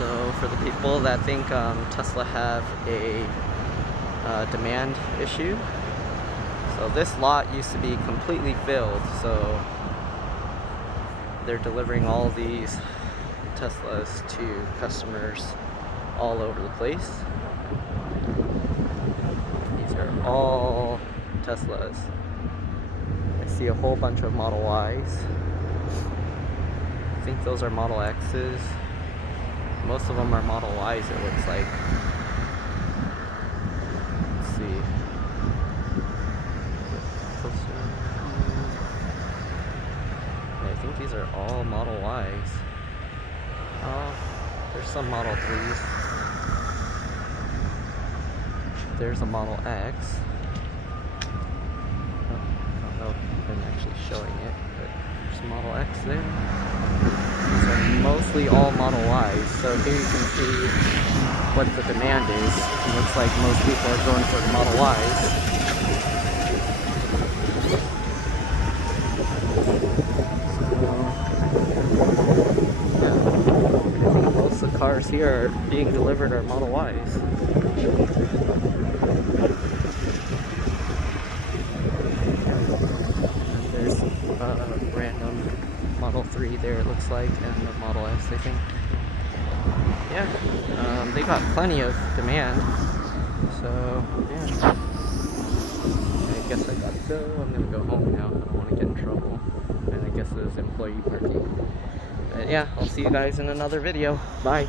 So for the people that think Tesla have a demand issue, so this lot used to be completely filled, so they're delivering all these Teslas to customers all over the place. These are all Teslas. I see a whole bunch of Model Ys. I think those are Model X's. Most of them are Model Ys, it looks like. Let's see. I think these are all Model Ys. Oh, there's some Model 3s. There's a Model X. Oh, I don't know if I'm actually showing it, but there's a Model X there. These are mostly all Model Ys, so here you can see what the demand is. It looks like most people are going for the Model Ys. Most of the cars here are being delivered are Model Ys. And there's a random Model 3 there, it looks like, and the Model S, I think. Yeah, they got plenty of demand. So, yeah. I guess I gotta go. I'm gonna go home now. I don't want to get in trouble. And I guess it was employee parking. But yeah, I'll see you guys in another video. Bye.